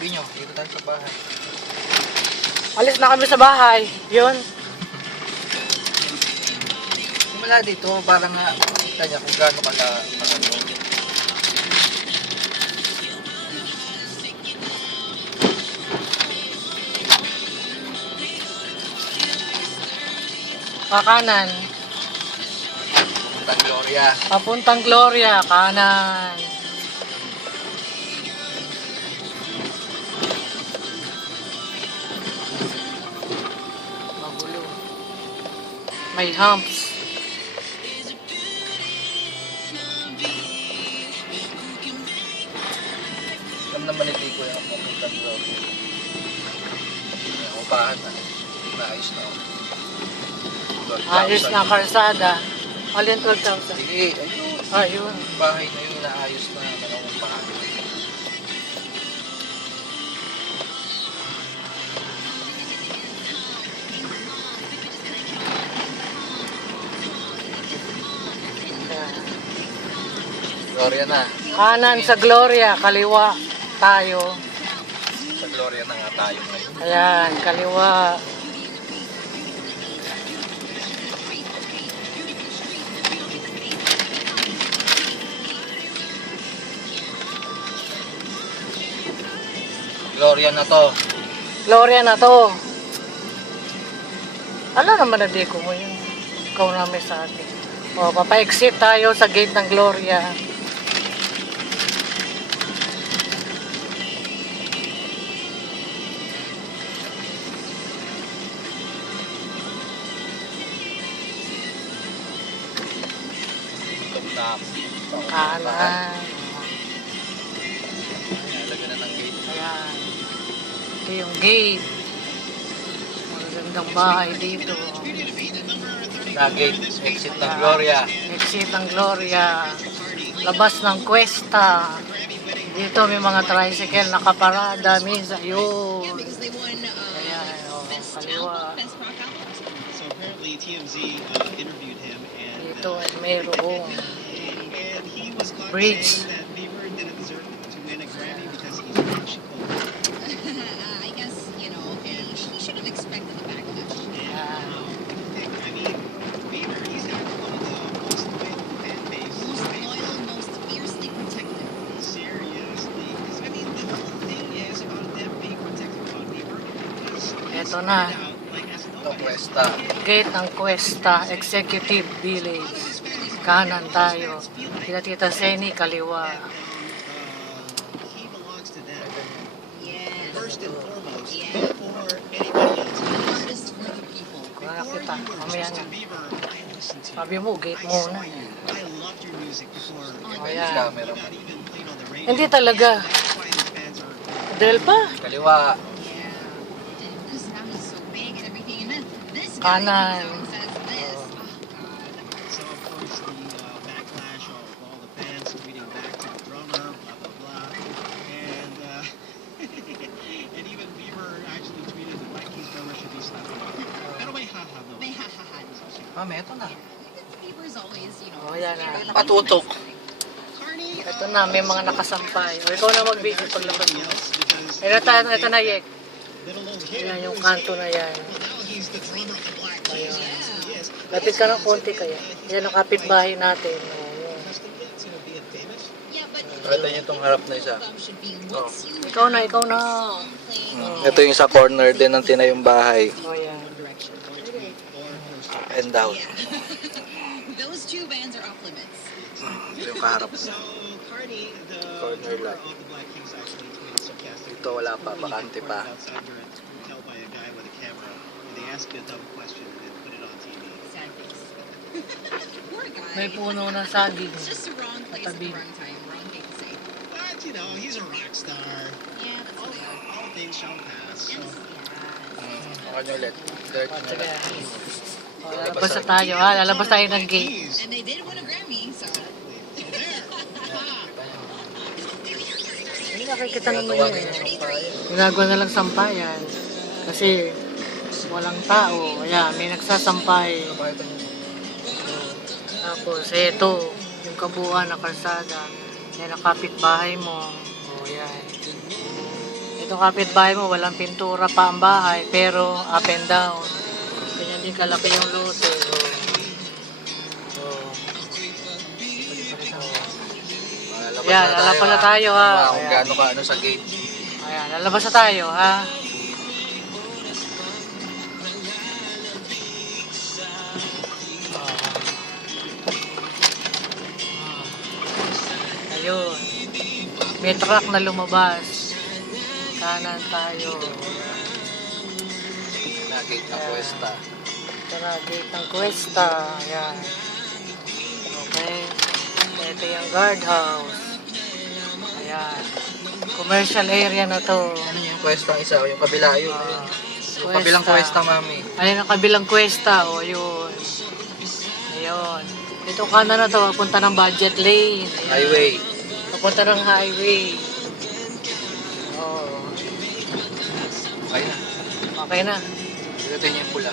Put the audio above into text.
Sabi nyo, dito tayo sa bahay. Alis na kami sa bahay. Yun. Simula dito, para nga kita niya kung gaano pala ano. Kanan. Puntang Gloria. Papuntang Gloria. Kanan. Magulo. May humps. Alam naman ni Tico yung puntang Gloria. Upahan na. Naayos na ako. Ayos na karsada. Alin 12,000. Sige, ayun. Ayun. Bahay na yung naayos na ang upahan. Gloria na. Kanan sa Gloria. Kaliwa tayo. Sa Gloria na nga tayo ngayon. Ayan. Kaliwa. Gloria na to. Gloria na to. Alam naman na di ko mo yun. Ikaw na may sa atin. O, papa-exit tayo sa gate ng Gloria. Kanan. Lagyan na ng gate. Ayan. Ito yung gate. Magandang bahay dito. Na gate. Exit ng Gloria. Exit ng Gloria. Labas ng Cuesta. Dito may mga tricycle nakaparada. Minsan, yun. Ayan, o, kaliwa. So apparently TMZ interviewed him and Dito ay mayroong he was caught bridge. saying that Bieber didn't deserve to win a Grammy because he's Mexico. I guess, you know, and he should have expected the backlash. Ayan. I mean, Bieber, he's got one of the most loyal fan base. Most loyal, most fiercely protective. Seriously. 'Cause, I mean, the whole thing is about them being protected about Bieber because he's Eto na. started out like as Ito, nobody. Cuesta. Gate ng Cuesta. Executive Village. Kanan tayo. Kita Tita Seni, kaliwa. He belongs to them. Yes. First and foremost, Yeah. before anybody else. Artist for the people. Kaya Before kita. you were Mamaya Justin na. Bieber, I listened to Sabi you. mo, gate I muna. saw you. I loved your music before. O, May yan. camera. You got even played on the radio. Hindi talaga. That's why his fans are. Del pa. Kaliwa. Yeah. Because now he's so big and everything. And then this guy Kanan. comes out and says this. Oh, God. So of course the backlash of all the fans tweeting back to the drummer, blah blah blah, and and even Bieber actually tweeted the Black Keys drummer should be slapped. Pero may haha no. May ha-ha-ha. Mami, ito na. Bieber's always, you know. Oh, yan na. very Patutok. Carney, Ito na, may mga nakasampay. O, ikaw na mag-video paglabas mo. else because Ito na, Yek. little old kid. Yan yung kanto na yan. Well, now he's the drummer of the Black Keys. Yes, he is. Lapit ka ng konti kaya. Yan ang kapitbahay natin. O, yan. Custom gets, you know, being famous. Yeah, but Pakita niyo itong harap na isa. should be once you Ikaw na, ikaw na. playing Ito yung sa corner din ng tinayong bahay. O, yan. direction. And down. Those two bands are off limits. Ito yung kaharap. So Carney, the Corner drummer light. of the Black Keys, actually tweeted sarcastically. Ito wala pa, bakante pa. Outside your hotel by a guy with a camera, and they asked you a dumb question and put it on TV. Sad face. Poor guy. May puno ng saging. It's just the wrong place at the Katabi. wrong time. Wrong thing to say. But you know, he's a rock star. Yeah, that's All, what they are. all things shall pass. So. Okay nyo ulit. Diretso na Sige. lang. O, lalabas na tayo, ha? Lalabas tayo ng gate. Keys. And they did win a Grammy, so. So there. Hindi nakikita naman Ginagawa yun. niyo yung sampayan. Ginagawa na lang sampayan. Kasi walang tao. Ayan, may nagsasampay. Pakita niyo. Tapos, ito, yung kabuuan na kalsada. Yan ang kapitbahay mo. O, yan. Yung kapitbahay mo, walang pintura pa ang bahay, pero up and down. Ganyan din kalaki yung lote. Yan, lalabas na tayo, ha. Kung Ayan. gaano ka ano sa gate. Ayan, lalabas na tayo, ha. Ayun. May truck na lumabas. Kanan tayo. Na gate ng Cuesta. Ito na, gate ng Cuesta. Ayan. Okay. Ito yung guardhouse. Ayan. Commercial area na to. Ano yung Cuesta ang isa? Yung kabila yun. Ah, Yung kabilang Cuesta, mami. Ayun ang kabilang Cuesta. O, yun. Ayun. Ito kanan na to. Punta ng budget lane. Ayan. Highway. Papunta ng highway. Oh, Okay na. okay na. Ito yung pula.